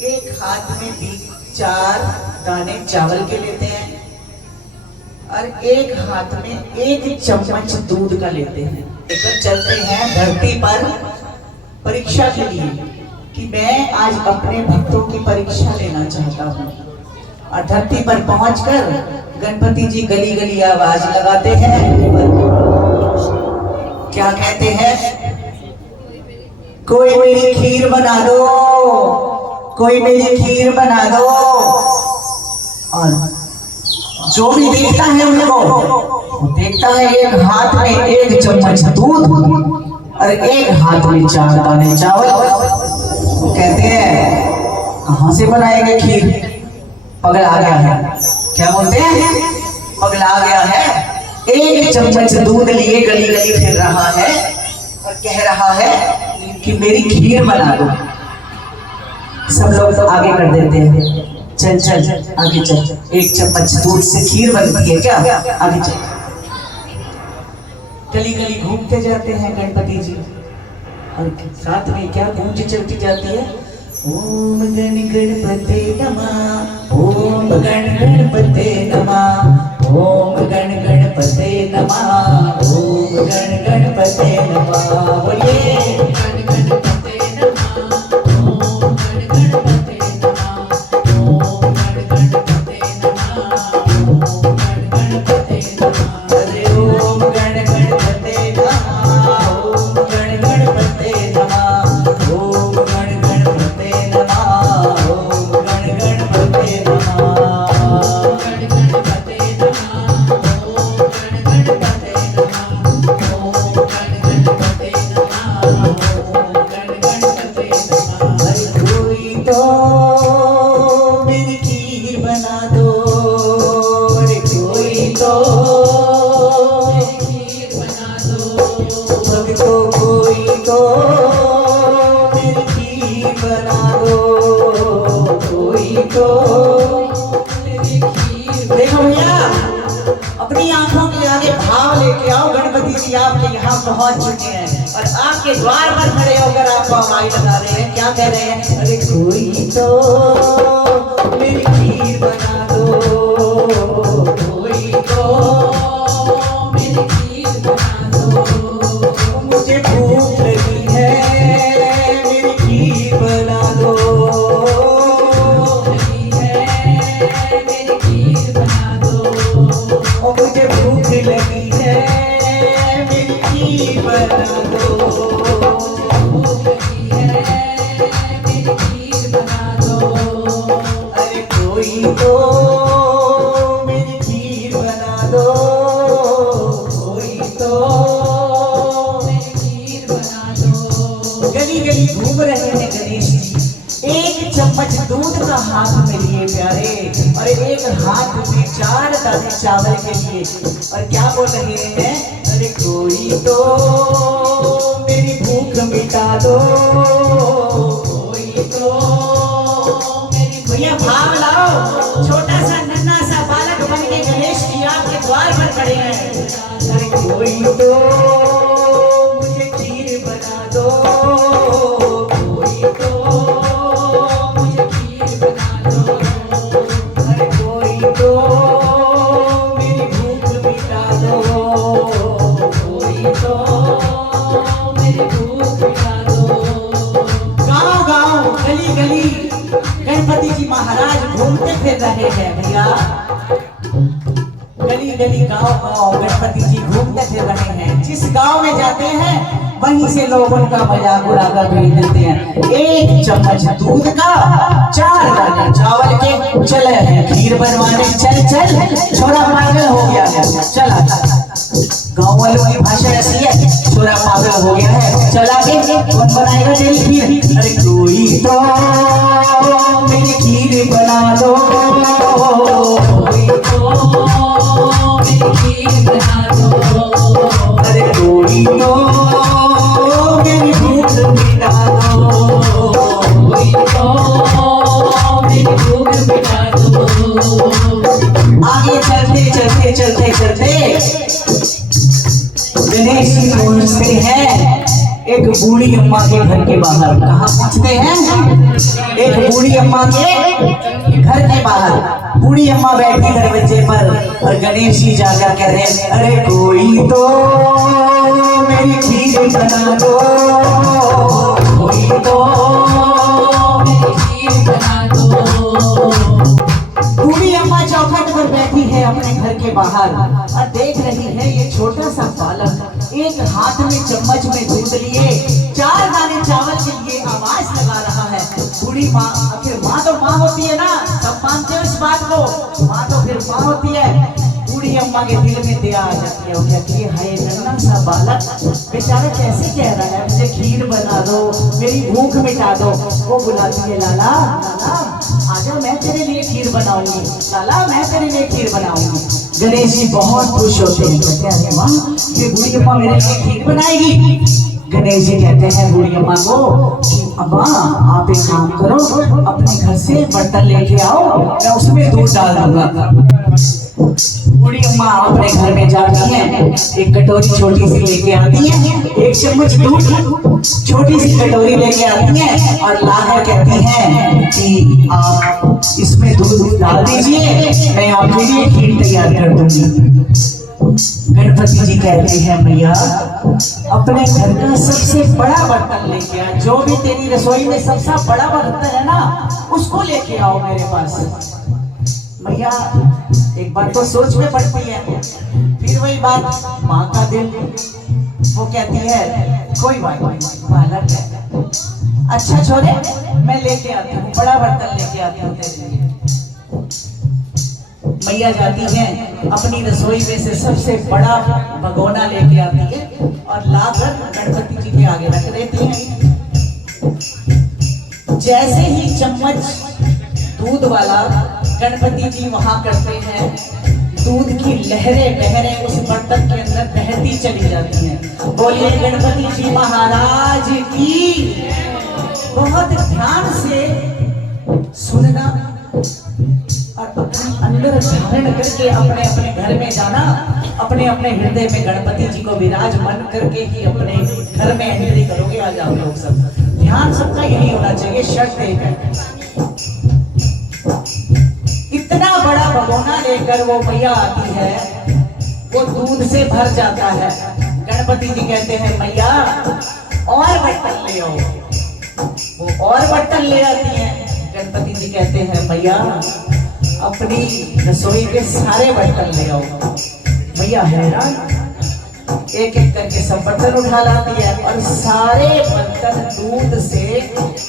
एक हाथ में भी 4 दाने चावल के लेते हैं और एक हाथ में 1 चम्मच दूध का लेते हैं। लेकर चलते हैं धरती पर परीक्षा के लिए कि मैं आज अपने भक्तों की परीक्षा लेना चाहता हूँ। और धरती पर पहुंचकर गणपति जी गली गली आवाज लगाते हैं। क्या कहते हैं? कोई मेरी खीर बना दो, कोई मेरी खीर बना दो। और जो भी देखता है उनको देखता है एक हाथ में 1 चम्मच दूध और एक हाथ में 4 दाने चावल। वो कहते हैं कहां से बनाएंगे खीर, पगला आ गया है। क्या बोलते हैं? पगला आ गया है। 1 चम्मच दूध लिए गली गली फिर रहा है और कह रहा है कि मेरी खीर बना दो। सब लोग आगे कर देते हैं, चल चल आगे चल, 1 चम्मच दूध से खीर बनती है क्या, आगे चल। गली गली घूमते जाते हैं गणपति जी और साथ में क्या गूंज चलती जाती है? ओम गण गणपते नमः, ओम गण गणपते नमः, ओम गण गणपते नमः, ओम गण गणपते नमः। बोलिए गण गणपते नमः, ओम गण गणपते नमः, ओम गण गणपते नमः, ओम गण गणपते नमः। अरे ओम गण गणपते नमः, ओम गण गणपते नमः, ओम गण गणपते नमः, ओम गण गणपते नमः। गण गणपते नमः, ओम गण गणपते नमः, ओम गण गणपते नमः, ओम गण गणपते नमः। अरे कोई तो मेरी खीर बना दो, अरे कोई तो मेरी खीर बना दो। भक्तों कोई तो मेरी खीर बना दो, कोई तो मेरी खीर। देखो भैया, अपनी आंखों के आगे भाव लेके आओ। गणपति जी आपके यहाँ पहुंच चुके हैं और आपके द्वार पर खड़े होकर आपको आवाज लगा रहे हैं। क्या कह रहे हैं? अरे कोई तो मेरी खीर बना दो, कोई तो मेरी खीर बना दो। मुझे भूख लगी है, मेरी खीर बना दो। लगी है, मेरी खीर बना दो। मुझे भूख लगी है, मेरी खीर बना दो। भूख लगी है, मेरी खीर बना दो। अरे कोई तो मेरी खीर बना दो, कोई तो मेरी खीर बना दो। गली गली घूम रहे हैं गणेश जी, 1 चम्मच दूध का हाथ में लिए प्यारे और एक हाथ में 4 दाने चावल के लिए। और क्या बोल रहे हैं? अरे कोई तो मेरी भूख मिटा दो, कोई तो मेरी। भैया भाव लाओ, छोटा सा नन्हा सा बालक बन के गणेश जी आपके द्वार पर खड़े हैं। अरे कोई तो मुझे खीर बना दो, कोई तो मुझे खीर बना दो। अरे कोई तो मेरी भूख मिटा दो, कोई तो मेरी भूख मिटा दो। गाँव गाँव गली गली गणपति जी महाराज घूमते फिर रहे हैं भैया। गली गली गाँव गाँव गणपति जी घूमते फिर रहे हैं। जिस गांव में जाते हैं वहीं से लोग उनका मजाक उड़ाकर भेज देते हैं। 1 चम्मच दूध का 4 दाने चावल के, चले हैं खीर बनवाने। चल चल, छोरा पागल हो गया है, चला। गाँव वालों की भाषा ऐसी है, छोरा पागल हो गया है, चला के कौन बनाएगा तेरी खीर? अरे कोई तो मेरी खीर बना दो, कोई तो मेरी खीर बना दो। अरे कोई तो मेरी भूख मिटा दो, कोई तो मेरी भूख मिटा दो। आगे चलते चलते चलते चलते गणेश जी पहुंचते हैं एक बूढ़ी अम्मा के घर के बाहर कहाँ पहुँचते हैं? एक बूढ़ी अम्मा के घर के बाहर बूढ़ी अम्मा बैठी दरवाजे पर और गणेश जी जाकर कह रहे हैं, अरे कोई तो मेरी खीर बना दो, कोई तो मेरी खीर बना दो। बूढ़ी अम्मा चौखट पर बैठी है अपने घर के बाहर और देख रही है ये छोटा सा बालक एक हाथ में चम्मच में दूध लिए 4 दाने चावल के लिए आवाज लगा रहा है। बूढ़ी माँ, आखिर माँ तो माँ होती है ना, सब मानते हो इस बात को, माँ तो फिर माँ होती है। बूढ़ी अम्मा के दिल में दया आ जाती है, वो कहती है हाय नन्हा सा बालक बेचारा कैसे कह रहा है मुझे खीर बना दो, मेरी भूख मिटा दो। वो बुलाती है, लाला लाला आजा मैं तेरे लिए खीर बनाऊंगी, लाला मैं तेरे लिए खीर बनाऊंगी। गणेश जी बहुत खुश होते हैं, कहते हैं अरे वाह ये बूढ़ी अम्मा मेरे लिए खीर बनाएगी। गणेश जी कहते हैं बूढ़ी अम्मा को, अम्मा आप एक काम करो, अपने घर से बर्तन लेके आओ, मैं उसमें दूध डाल दूंगा। बूढ़ी अम्मा अपने घर में जाती है, एक कटोरी छोटी सी लेके आती है, एक चम्मच दूध छोटी सी कटोरी लेके आती है और लाकर कहती है कि आप इसमें दूध डाल दीजिए, मैं आपके लिए खीर तैयार कर दूंगी। गणपति जी कहते हैं मैया अपने घर का सबसे बड़ा बर्तन लेके आ, जो भी तेरी रसोई में सबसे बड़ा बर्तन है ना उसको लेके आओ मेरे पास। मैया एक बार तो सोच में पड़ती है, फिर वही बात माँ का दिल, वो कहती है कोई बात नहीं बालक है, अच्छा छोरे मैं लेके आती हूँ, बड़ा बर्तन लेके आती हूँ तेरे लिए। मैया जाती है अपनी रसोई में से सबसे बड़ा भगोना लेके आती है और लाकर गणपति जी के आगे रख देती है। जैसे ही चम्मच दूध वाला गणपति जी वहां करते हैं, दूध की लहरें बहरें उस बर्तन के अंदर बहती चली जाती हैं। बोलिए गणपति जी महाराज की। बहुत ध्यान से सुनना और अपने अंदर धारण करके अपने अपने घर में जाना, अपने अपने हृदय में गणपति जी को विराजमान करके ही अपने घर में एंट्री करोगे। आज आप लोग सब ध्यान सबका यही होना चाहिए, शर्त एक है। इतना बड़ा भगोना लेकर वो मैया आती है, वो दूध से भर जाता है। गणपति जी कहते हैं मैया और बर्तन ले आओ, वो और बर्तन ले आती है। गणपति जी कहते हैं मैया अपनी रसोई के सारे बर्तन ले आओ। मैया हैरान, एक एक करके सब बर्तन उठा लाती है और सारे बर्तन दूध से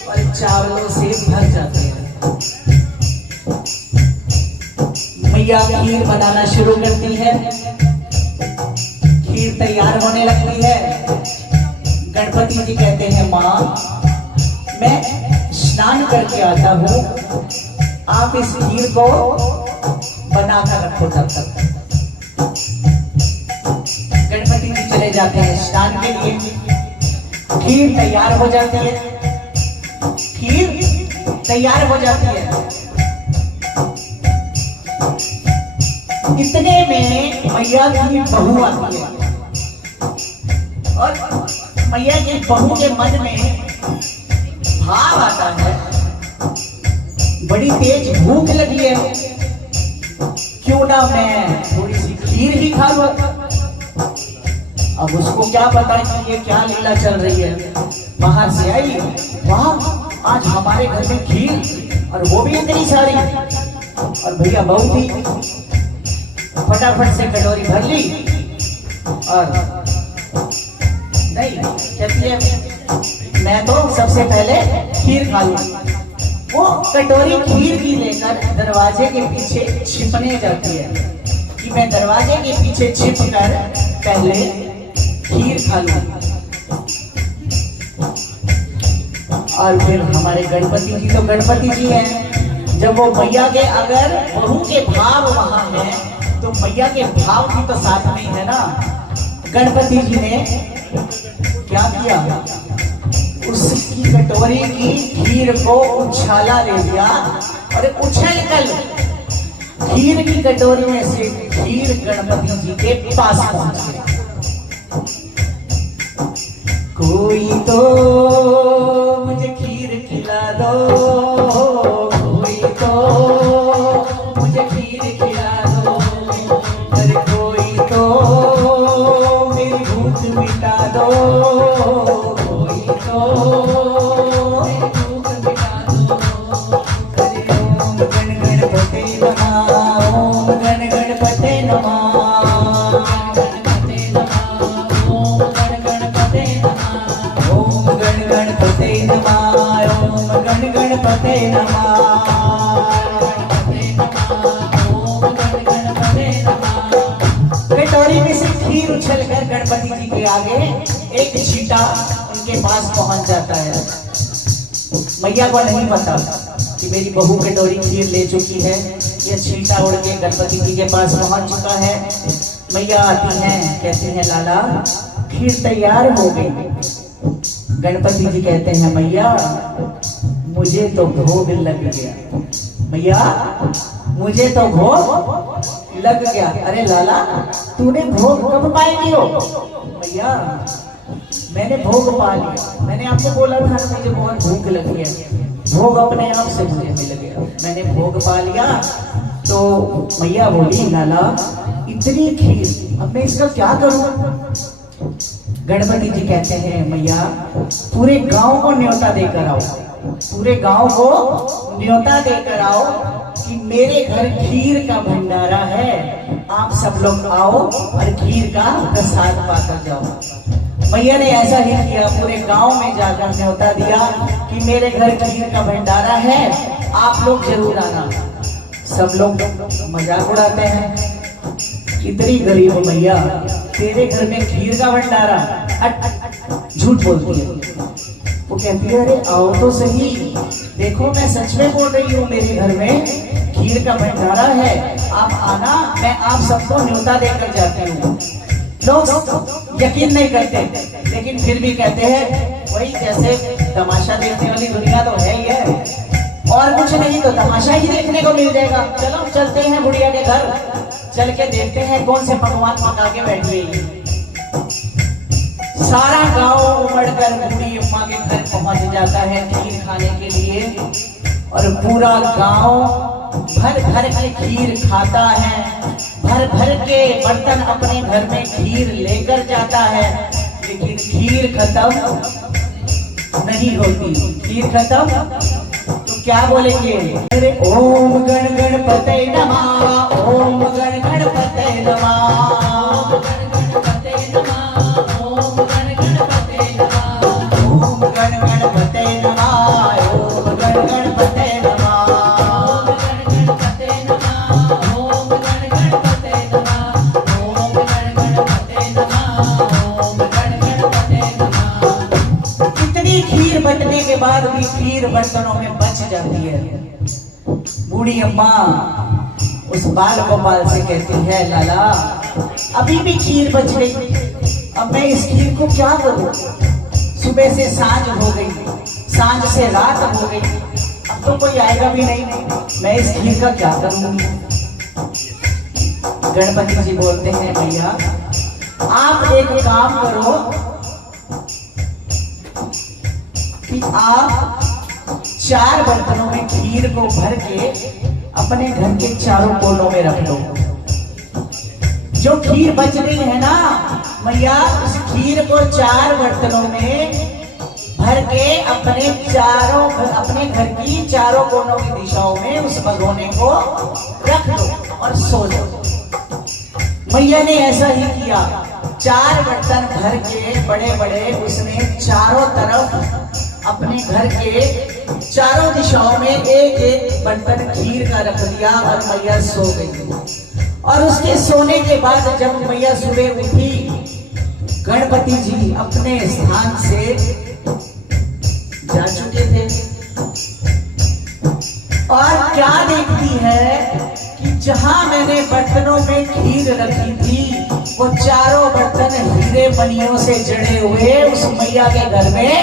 और चावलों से भर जाते हैं। मैया खीर बनाना शुरू करती है, खीर तैयार होने लगती है। गणपति जी कहते हैं माँ मैं स्नान करके आता हूँ, आप इस खीर को बनाकर रखो तब तक। गणपति जी चले जाते हैं स्नान के लिए, खीर तैयार हो जाती है, खीर तैयार हो जाती है। इतने में मैया की बहू आती है और मैया की बहू के मन में भाव आता है, बड़ी तेज भूख लगी है, क्यों ना मैं थोड़ी सी खीर ही खा लूं। अब उसको क्या पता कि ये क्या लीला चल रही है। बाहर से आई, वाह आज हमारे घर में खीर और वो भी इतनी सारी। और भैया बहू थी, फटाफट से कटोरी भर ली और नहीं कहती है मैं तो सबसे पहले खीर खा लूं। वो कटोरी खीर की लेकर दरवाजे के पीछे छिपने जाती है कि मैं दरवाजे के पीछे छिपकर पहले खीर खा लूं। और फिर हमारे गणपति जी तो गणपति जी हैं, जब वो मैया के अगर बहू के भाव वहां है तो मैया के भाव की तो साथ में है ना। गणपति जी ने क्या किया, उसकी कटोरी की खीर को उछाला ले दिया और उछलकर खीर की कटोरी में से खीर गणपति जी के पास पहुंच गई। कोई तो मुझे खीर खिला दो, कोई तो मुझे खीर खिला दो, अरे कोई तो मेरी भूख मिटा दो, कोई तो मेरी भूख मिटा दो। अरे ओम गण गणपते नमः, ओम गण गणपते नमः, ओम गण गणपते नमः, ओम गण गणपते नमः, ओम गण गणपते नमः, ओम गण गणपते नमः। कटोरी में से खीर उछलकर गणपति जी के आगे एक चींटा उनके पास पहुंच जाता है। मैया को नहीं पता कि मेरी बहू कटोरी खीर ले चुकी है। यह चींटा उड़ के गणपति जी के पास पहुंच चुका है। मैया आती हैं, कहती हैं लाला खीर तैयार हो गई। गणपति जी कहते हैं मैया मुझे तो भोग लग गया, मैया मुझे तो भोग लग गया। अरे लाला तूने भोग कब पाई हो? मैया मैंने भोग पा लिया, मैंने आपको बोला था मुझे बहुत भूख लगी है, भोग अपने आप से मुझे मिल गया, मैंने भोग पा लिया। तो मैया बोली लाला इतनी खीर अब मैं इसका क्या करूं? गणपति जी कहते हैं मैया पूरे गांव को न्योता देकर आओ, पूरे गांव को न्योता देकर आओ कि मेरे घर खीर का भंडारा है, आप सब लोग आओ और खीर का प्रसाद पाकर जाओ। मैया ने ऐसा ही किया, पूरे गांव में जाकर न्योता दिया कि मेरे घर खीर का भंडारा है, आप लोग जरूर आना। सब लोग मजाक उड़ाते हैं, इतनी गरीब मैया तेरे घर में खीर का भंडारा, झूठ बोलती है। वो कहती है अरे आओ तो सही, देखो मैं सच में बोल रही हूँ, मेरे घर में खीर का भंडारा है, आप आना, मैं आप सबको न्योता देकर जाती हूँ। लोग यकीन नहीं करते लेकिन फिर भी कहते हैं वही जैसे तमाशा देखने वाली दुनिया तो है ही है, और कुछ नहीं तो तमाशा ही देखने को मिल जाएगा। चलो चलते हैं बुढ़िया के घर, चल के देखते हैं कौन से पकवान पका के बैठी है। सारा गांव उमड़कर बूढ़ी अम्मा के घर पहुंच जाता है खीर खाने के लिए, और पूरा गांव भर भर के खीर खाता है, भर भर के बर्तन अपने घर में खीर लेकर जाता है, लेकिन खीर खत्म नहीं होती। खीर खत्म तो क्या बोलेंगे? अरे ओम गण गणपते नमः, ओम गण गणपते नमः, ओम गण गणपते नमः, ओम गण गणपते नमः, ओम गण गणपते नमः, ओम गण गणपते नमः, ओम गण गणपते नमः, ओम गण गणपते नमः, ओम गण गणपते नमः। इतनी खीर बंटने के बाद भी खीर बर्तनों में बच जाती है। बूढ़ी अम्मा उस बाल गोपाल से कहती है लाला अभी भी खीर बच गई, अब मैं इस खीर को क्या करूं? सुबह से सांझ हो गई, सांझ से रात हो गई, अब तो कोई आएगा भी नहीं, मैं इस खीर का क्या करूंगी? गणपति जी बोलते हैं भैया आप एक काम करो कि आप 4 बर्तनों में खीर को भर के अपने घर के चारों कोनों में रख दो। जो खीर बच रही है ना मैया, उस खीर को 4 बर्तनों में भर के अपने घर की चारों कोनों की दिशाओं में उस भगोने को रख दो और सो जाओ। मैया ने ऐसा ही किया, 4 बर्तन भर के बड़े बड़े उसने चारों तरफ अपने घर के चारों दिशाओं में एक एक बर्तन खीर का रख दिया और मैया सो गई। और उसके सोने के बाद जब मैया सुबह उठी, गणपति जी अपने स्थान से जा चुके थे और क्या देखती है कि जहां मैंने बर्तनों में खीर रखी थी वो चारों बर्तन हीरे मणियों से जड़े हुए उस मैया के घर में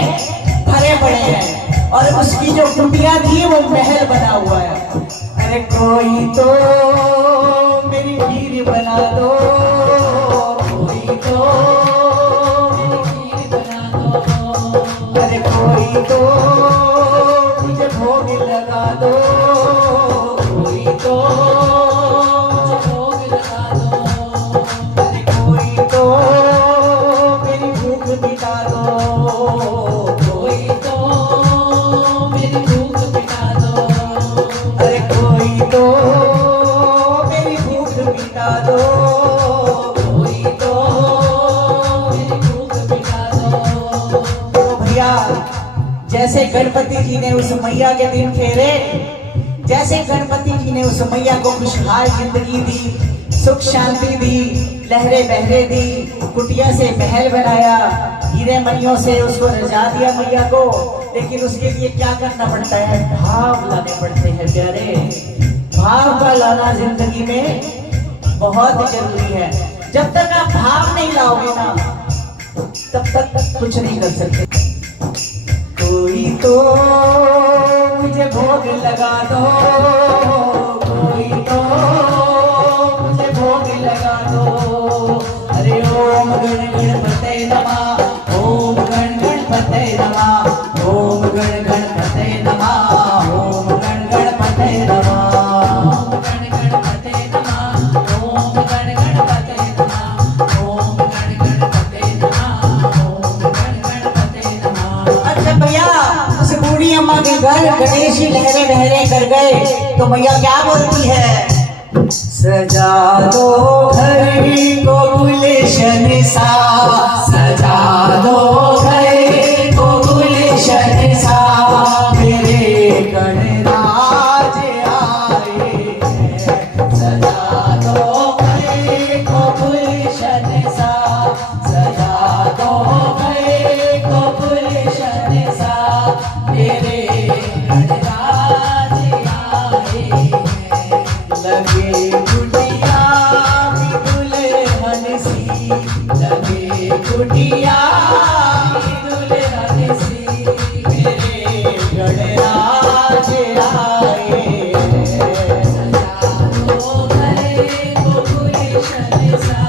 भरे पड़े हैं, और उसकी जो कुटिया थी वो महल बना हुआ है। अरे कोई तो मेरी खीर बना दो, कोई तो मेरी खीर बना दो, दो, कोई तो भोग लगा दो, अरे कोई तो मेरी भूख मिटा दो, कोई तो मेरी भूख मिटा दो, अरे कोई तो मेरी भूख मिटा दो, कोई तो मेरी भूख मिटा दो। तो भैया जैसे गणपति जी ने उस मैया के दिन फेरे, जैसे गणपति जी ने उस मैया को खुशहाल जिंदगी दी, सुख शांति दी, लहरे बहरे दी, कुटिया से महल बनाया, हीरे मणियों से उसको रजा दिया मैया को, लेकिन उसके लिए क्या करना पड़ता है? भाव लाने पड़ते हैं प्यारे। भाव का लाना जिंदगी में बहुत जरूरी है। जब तक आप भाव नहीं लाओगे ना, तब तक कुछ नहीं कर सकते। कोई तो मुझे भोग लगा दो, कोई तो मुझे भोग लगा दो, अरे ओम गण गणपते नमः, ओम गण गणपते नमः, ओम गण गणपते नमः, ओम गण गणपते नमः, ओम गण गणपते नमः, ओम गण गणपते नमः, ओम गण गणपते नमः, ओम गण गणपते नमः। अच्छा भैया, उस बूढ़ी अम्मा के घर गणेश जी लहरे बहरे कर गए तो मैया क्या बोलती है? सजा दो घर को गुलशन सा, सजा दो घर को गुलशन सा, मेरे गणराज आए हैं। सजा दो घर को गुलशन सा, सजा दो घर को गुलशन सा, मेरे गणराज आए हैं। लगे कुटिया भी दुल्हन सी, लगे कुटिया भी दुल्हन सी, मेरे गणराज आए हैं। सजा दो घर को गुलशन सा,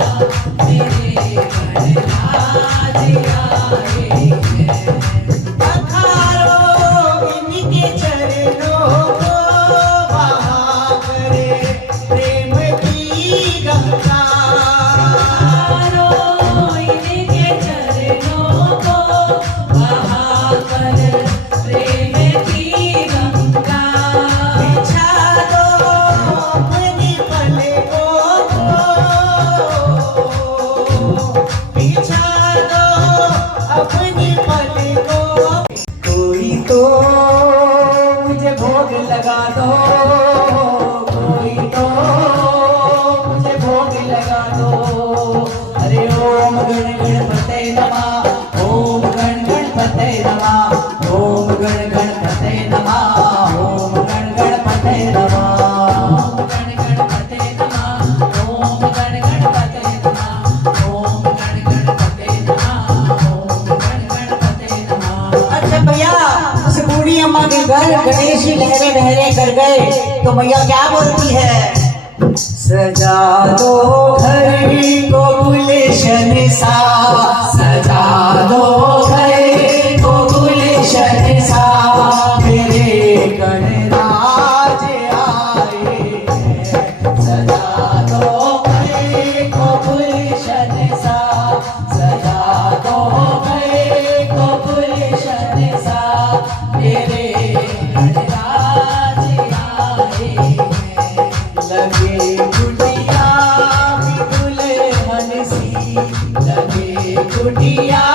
मेरे गणराज आए हैं। पधारो इनके चरणों को बहा करे प्रेम की गंगा, पधारो इनके चरणों को बहा कर प्रेम की गंगा, बिछा दो अपनी पलकों को, बिछा दो अपनी पलकों। कोई तो मुझे भोग लगा दो, कोई तो मुझे भोग लगा दो, अरे ओम गण गणपते नमः, ओम गण गणपते नमः, ओम गण गणपते नमः, ओम गण गणपते नमः, ओम गण गणपते नमः, ओम गण गणपते नमः, ओम गण गणपते नमः, ओम गण गणपते नमः। अच्छा भैया, उस बूढ़ी अम्मा के घर गणेश जी लहरे बहरे कर गए तो मैया क्या बोलती है? सजा दो घर को गुलशन सा, सजा दो घर को गुलशन सा, मेरे गणराज आए हैं। सजा दो घर को गुलशन सा, सजा दो घर को गुलशन सा, मेरे गणराज आए हैं। लगे कुटिया भी दुल्हन सी, लगे कुटिया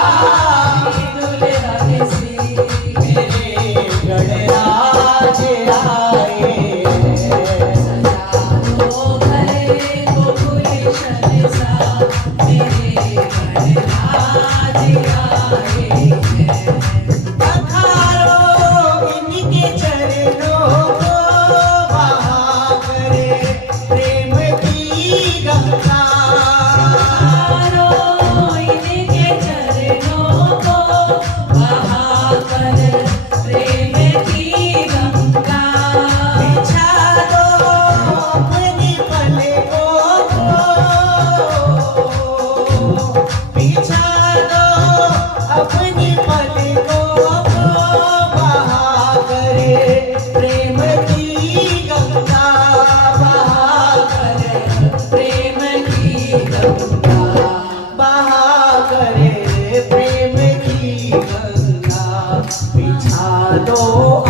भी दुल्हन सी, मेरे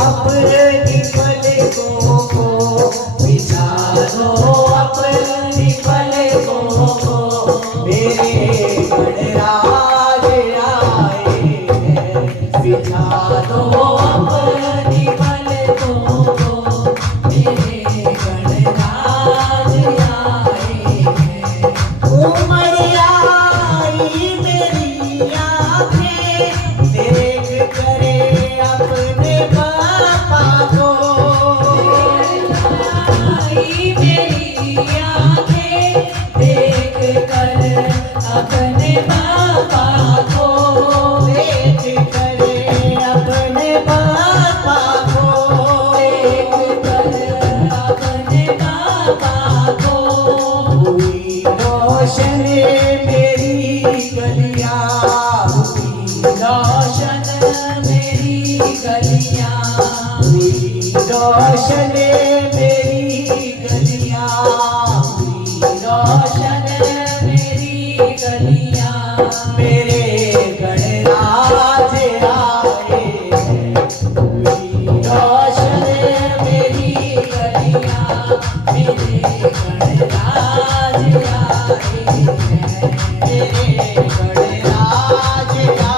अपनी पलकों को, बिछा दो अपनी पलकों को, मेरे गणराज आए हैं। बिछा दो अपनी पलकों को, मेरे गणराज आए हैं। उमड़ आई मेरी आँखें देख करे अपने पापा को, आई मेरी आँखें देख कर अपने पापा को, देख करे अपने पापा को, देख कर अपने पापा को। हुई रोशन मेरी गलियां, हुई रोशन मेरी गलियां, हुई रोशन मेरी गलियां, हुई रोशन मेरी गलियां, मेरे गणराज आए हैं। हुई रोशन मेरी गलियां, मेरे गणराज आए हैं। मेरे गणराज आए हैं।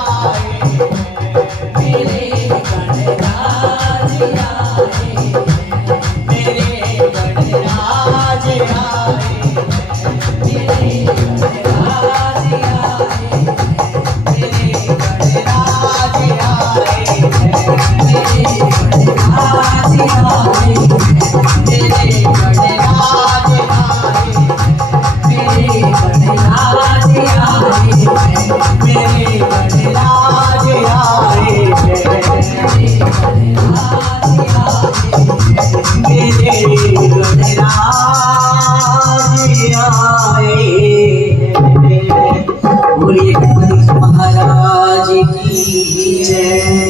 मेरे गणराज आए हैं। मेरे गणराज आए हैं। मेरे गणराज आए हैं। मेरे गणराज आए हैं। मेरे गणराज आए हैं। मेरे गणराज आए हैं। मेरे गणराज आए हैं। मेरे गणराज आए हैं। मेरे गणराज आए हैं। मेरे गणराज आए हैं। बोलिए गणपति महाराज की जय।